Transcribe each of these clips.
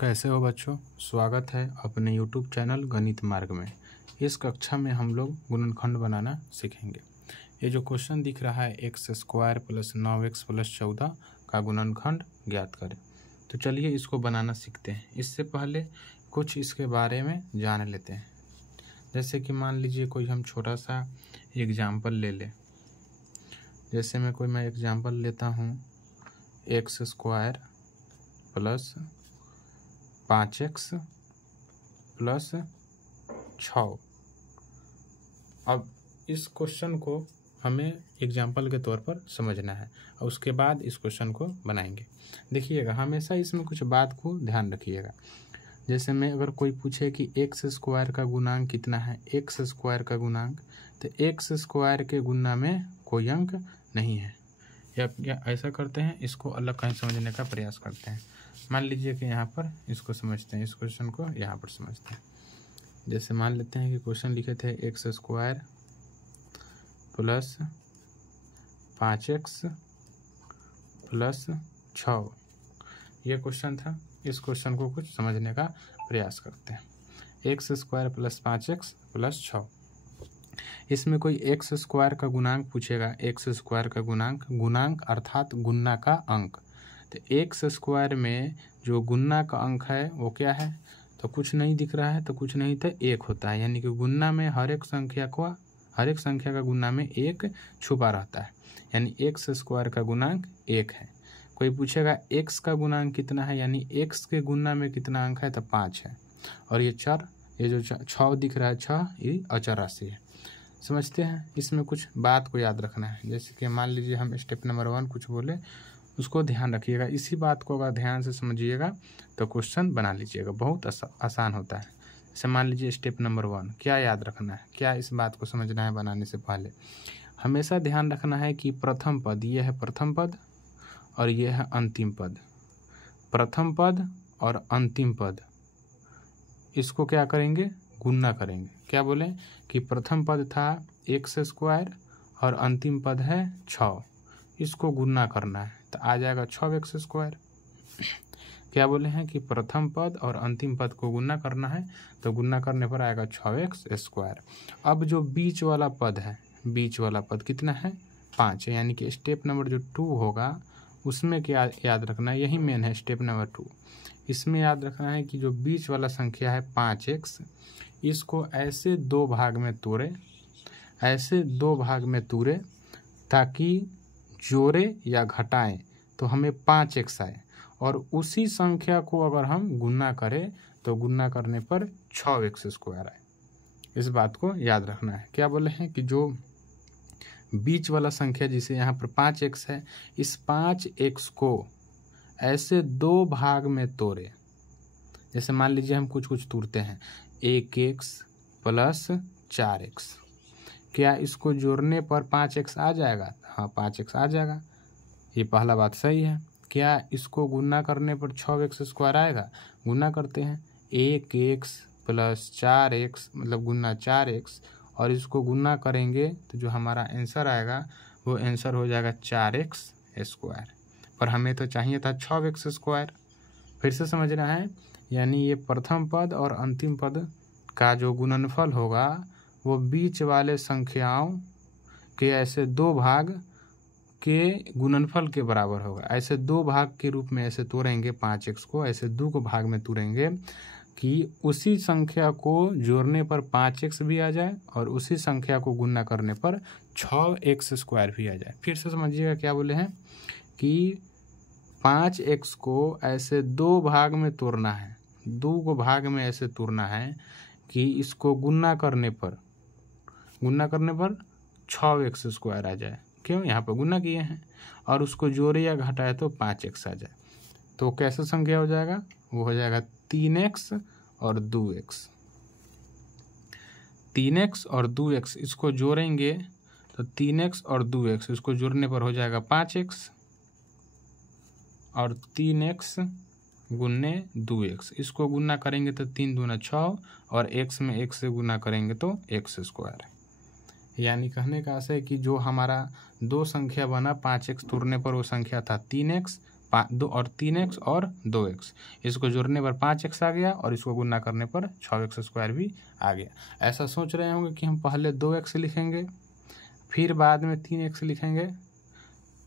कैसे हो बच्चों। स्वागत है अपने YouTube चैनल गणित मार्ग में। इस कक्षा में हम लोग गुणनखंड बनाना सीखेंगे। ये जो क्वेश्चन दिख रहा है x² + 9x + 14 का गुणनखंड ज्ञात करें। तो चलिए इसको बनाना सीखते हैं। इससे पहले कुछ इसके बारे में जान लेते हैं। जैसे कि मान लीजिए कोई हम छोटा सा एग्जाम्पल ले लें। जैसे मैं एग्जाम्पल लेता हूँ x² + 5x + 6। अब इस क्वेश्चन को हमें एग्जाम्पल के तौर पर समझना है और उसके बाद इस क्वेश्चन को बनाएंगे। देखिएगा, हमेशा इसमें कुछ बात को ध्यान रखिएगा। जैसे में अगर कोई पूछे कि x² का गुणांक कितना है, x² का गुणांक, तो x² के गुणा में कोई अंक नहीं है। या ऐसा करते हैं, इसको अलग कहीं समझने का प्रयास करते हैं। मान लीजिए कि यहाँ पर इसको समझते हैं, इस क्वेश्चन को यहाँ पर समझते हैं। जैसे मान लेते हैं कि क्वेश्चन लिखे थे x² + 5x + 6। ये क्वेश्चन था। इस क्वेश्चन को कुछ समझने का प्रयास करते हैं। x² + 5x + 6। इसमें कोई x² का गुणांक पूछेगा। x² का गुणांक अर्थात गुणा का अंक। तो x² में जो गुणा का अंक है वो क्या है, तो कुछ नहीं दिख रहा है, तो कुछ नहीं तो 1 होता है। यानी कि गुणा में हर एक संख्या का गुणा में 1 छुपा रहता है। यानी x² का गुणांक 1 है। कोई पूछेगा x का गुणांक कितना है, यानी x के गुणा में कितना अंक है, तो 5 है। और ये जो 6 दिख रहा है, 6 ये अचर राशि है। समझते हैं। इसमें कुछ बात को याद रखना है। जैसे कि मान लीजिए हम स्टेप नंबर 1 कुछ बोले, उसको ध्यान रखिएगा। इसी बात को अगर ध्यान से समझिएगा तो क्वेश्चन बना लीजिएगा। बहुत आसान होता है। जैसे मान लीजिए स्टेप नंबर 1 क्या याद रखना है, क्या इस बात को समझना है बनाने से पहले। हमेशा ध्यान रखना है कि प्रथम पद, ये है प्रथम पद और ये है अंतिम पद। प्रथम पद और अंतिम पद, इसको क्या करेंगे, गुणा करेंगे। क्या बोले कि प्रथम पद था x² और अंतिम पद है 6। इसको गुणा करना है तो आ जाएगा 6x²। क्या बोले हैं कि प्रथम पद और अंतिम पद को गुणा करना है, तो गुणा करने पर आएगा 6x²। अब जो बीच वाला पद है, बीच वाला पद कितना है, 5 है। यानी कि स्टेप नंबर जो 2 होगा उसमें क्या याद रखना है, यही मेन है स्टेप नंबर 2। इसमें याद रखना है कि जो बीच वाला संख्या है 5x, इसको ऐसे 2 भाग में तोड़े, ऐसे 2 भाग में तोड़े ताकि जोड़े या घटाएं तो हमें 5x आए। और उसी संख्या को अगर हम गुणा करें तो गुणा करने पर 6x² आए। इस बात को याद रखना है। क्या बोले हैं कि जो बीच वाला संख्या जिसे यहाँ पर 5x है, इस 5x को ऐसे 2 भाग में तोड़े। जैसे मान लीजिए हम कुछ तोड़ते हैं 1x + 4x। क्या इसको जोड़ने पर 5x आ जाएगा? हाँ, 5x आ जाएगा। ये पहला बात सही है। क्या इसको गुणा करने पर 6x² आएगा? गुणा करते हैं 1x + 4x मतलब गुणा 4x, और इसको गुणा करेंगे तो जो हमारा आंसर आएगा वो आंसर हो जाएगा 4x²। पर हमें तो चाहिए था 6x²। फिर से समझना है। यानी ये प्रथम पद और अंतिम पद का जो गुणनफल होगा वो बीच वाले संख्याओं के ऐसे 2 भाग के गुणनफल के बराबर होगा। ऐसे 2 भाग के रूप में ऐसे तोड़ेंगे 5x को, ऐसे 2 को भाग में तोड़ेंगे कि उसी संख्या को जोड़ने पर 5x भी आ जाए और उसी संख्या को गुणा करने पर 6x² भी आ जाए। फिर से समझिएगा क्या बोले हैं कि 5x को ऐसे 2 भाग में तोड़ना है, 2 को भाग में ऐसे तोड़ना है कि इसको गुणा करने पर 6x² आ जाए। क्यों? यहाँ पर गुणा किए हैं। और उसको जोड़े या घटाए तो 5x आ जाए। तो कैसा संख्या हो जाएगा? वो हो जाएगा 3x और 2x। 3x और 2x इसको जोड़ेंगे तो 3x और 2x इसको जोड़ने पर हो जाएगा 5x और 3x गुने 2x। इसको गुना करेंगे तो 3 दूना 6 और x में 1 से गुना करेंगे तो x²। यानी कहने का आशय है कि जो हमारा 2 संख्या बना 5x तोड़ने पर वो संख्या था 3x 2 और 3x और 2x, इसको जोड़ने पर 5x आ गया और इसको गुना करने पर 6x² भी आ गया। ऐसा सोच रहे होंगे कि हम पहले 2x लिखेंगे फिर बाद में 3x लिखेंगे,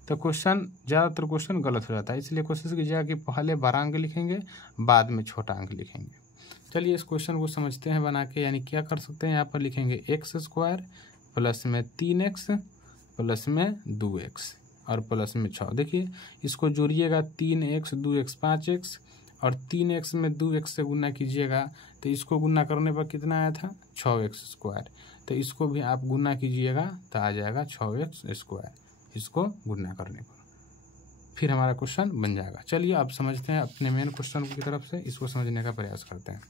तो ज़्यादातर क्वेश्चन गलत हो जाता है। इसलिए कोशिश कीजिएगा कि पहले बड़ा अंक लिखेंगे बाद में छोटा अंक लिखेंगे। चलिए इस क्वेश्चन को समझते हैं बना के। यानी क्या कर सकते हैं, यहाँ पर लिखेंगे x² प्लस में 3x प्लस में 2x और प्लस में 6। देखिए इसको जोड़िएगा, 3x 2x 5x और 3x में 2x से गुना कीजिएगा तो इसको गुना करने पर कितना आया था 6x²। तो इसको भी आप गुना कीजिएगा तो आ जाएगा 6x², इसको गुना करने पर फिर हमारा क्वेश्चन बन जाएगा। चलिए अब समझते हैं अपने मेन क्वेश्चन की तरफ से, इसको समझने का प्रयास करते हैं।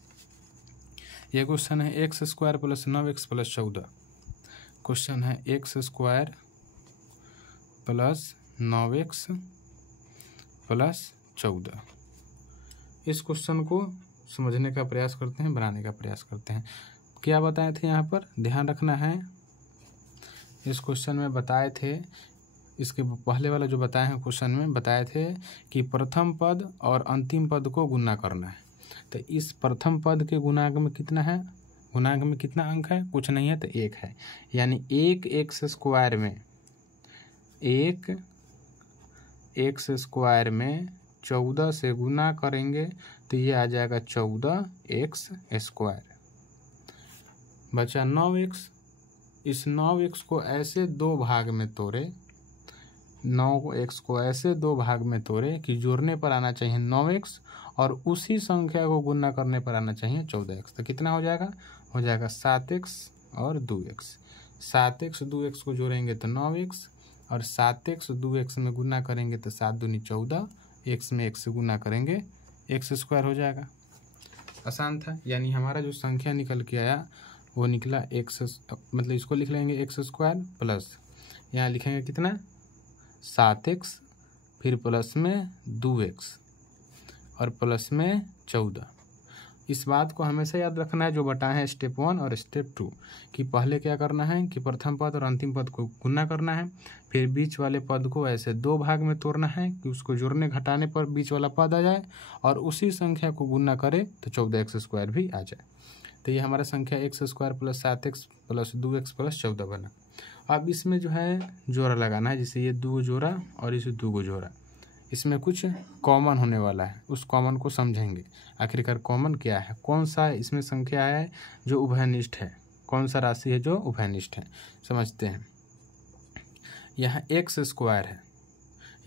ये क्वेश्चन है x² plus 9x plus 14। Question है x² प्लस 9x प्लस 14। इस क्वेश्चन को समझने का प्रयास करते हैं, बनाने का प्रयास करते हैं। क्या बताए थे यहाँ पर, ध्यान रखना है। इस क्वेश्चन में बताए थे, इसके पहले वाला जो बताए हैं क्वेश्चन में बताए थे कि प्रथम पद और अंतिम पद को गुना करना है। तो इस प्रथम पद के गुणांक में कितना है, गुणांक में कितना अंक है, कुछ नहीं है तो 1 है। यानी 1x² में 1x² में 14 से गुना करेंगे तो ये आ जाएगा 14x²। बचा 9x। इस 9x को ऐसे 2 भाग में तोड़े, 9x को ऐसे 2 भाग में तोड़े कि जोड़ने पर आना चाहिए 9x और उसी संख्या को गुना करने पर आना चाहिए 14x। तो कितना हो जाएगा, हो जाएगा 7x और 2x। 7x 2x को जोड़ेंगे तो 9x और 7x 2x में गुना करेंगे तो 7 दूनी 14, x में x से गुना करेंगे x² हो जाएगा। आसान था। यानी हमारा जो संख्या निकल के आया वो निकला x, मतलब इसको लिख लेंगे x² प्लस यहाँ लिखेंगे कितना 7x फिर प्लस में 2x और प्लस में 14। इस बात को हमेशा याद रखना है जो बताए हैं स्टेप 1 और स्टेप 2 कि पहले क्या करना है कि प्रथम पद और अंतिम पद को गुना करना है, फिर बीच वाले पद को ऐसे 2 भाग में तोड़ना है कि उसको जोड़ने घटाने पर बीच वाला पद आ जाए और उसी संख्या को गुना करे तो 14x² भी आ जाए। तो ये हमारा संख्या x² plus 7x plus 2x plus 14 बना। अब इसमें जो है जोड़ा लगाना है, जैसे ये 2 जोड़ा और इसे 2 जोड़ा, इसमें कुछ कॉमन होने वाला है, उस कॉमन को समझेंगे। आखिरकार कॉमन क्या है, कौन सा इसमें संख्या है जो उभयनिष्ठ है, कौन सा राशि है जो उभयनिष्ठ है, समझते हैं। यहाँ x² है,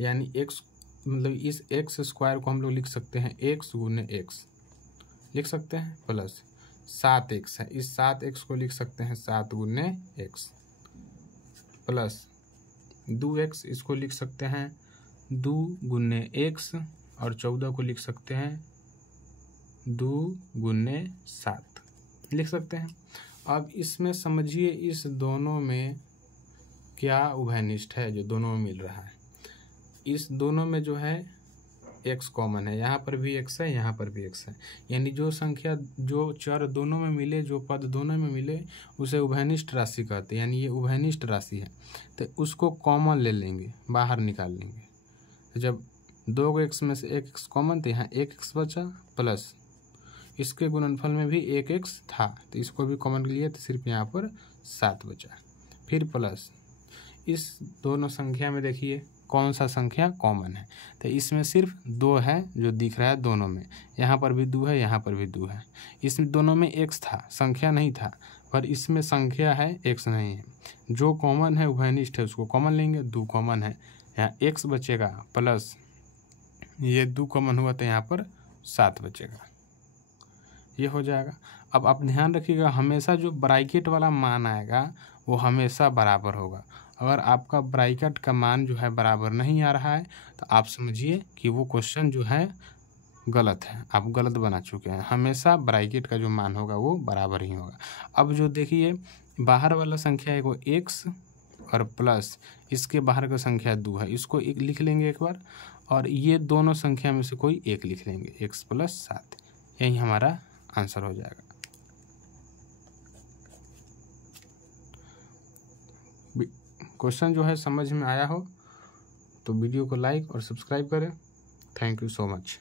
यानी x मतलब इस x² को हम लोग लिख सकते हैं x गुने x लिख सकते हैं, प्लस 7x है, इस 7x को लिख सकते हैं 7 गुने x प्लस 2x, इसको लिख सकते हैं 2 गुने x और 14 को लिख सकते हैं 2 गुने 7 लिख सकते हैं। अब इसमें समझिए इस दोनों में क्या उभयनिष्ठ है जो दोनों में मिल रहा है। इस दोनों में जो है x कॉमन है, यहाँ पर भी x है, यहाँ पर भी x है। यानी जो संख्या जो चर दोनों में मिले, जो पद दोनों में मिले उसे उभयनिष्ठ राशि कहते हैं। यानी ये उभयनिष्ठ राशि है तो उसको कॉमन ले लेंगे, बाहर निकाल लेंगे। तो जब 2x में से 1x कॉमन तो यहाँ 1x बचा, प्लस इसके गुणनफल में भी 1x था तो इसको भी कॉमन लिए तो सिर्फ यहाँ पर 7 बचा। फिर प्लस इस दोनों संख्या में देखिए कौन सा संख्या कॉमन है, तो इसमें सिर्फ 2 है जो दिख रहा है दोनों में, यहाँ पर भी 2 है, यहाँ पर भी 2 है। इसमें दोनों में x था, संख्या नहीं था, पर इसमें संख्या है x नहीं है। जो कॉमन है उभयनिष्ठ है उसको कॉमन लेंगे, 2 कॉमन है, यहाँ x बचेगा प्लस ये 2 कॉमन हुआ तो यहाँ पर 7 बचेगा, ये हो जाएगा। अब आप ध्यान रखिएगा हमेशा जो ब्रैकेट वाला मान आएगा वो हमेशा बराबर होगा। अगर आपका ब्रैकेट का मान जो है बराबर नहीं आ रहा है तो आप समझिए कि वो क्वेश्चन जो है गलत है, आप गलत बना चुके हैं। हमेशा ब्रैकेट का जो मान होगा वो बराबर ही होगा। अब जो देखिए बाहर वाला संख्या है वो x और प्लस इसके बाहर का संख्या 2 है, इसको एक लिख लेंगे एक बार और ये दोनों संख्या में से कोई एक लिख लेंगे, x प्लस 7, यही हमारा आंसर हो जाएगा। क्वेश्चन जो है समझ में आया हो तो वीडियो को लाइक और सब्सक्राइब करें। Thank you so much.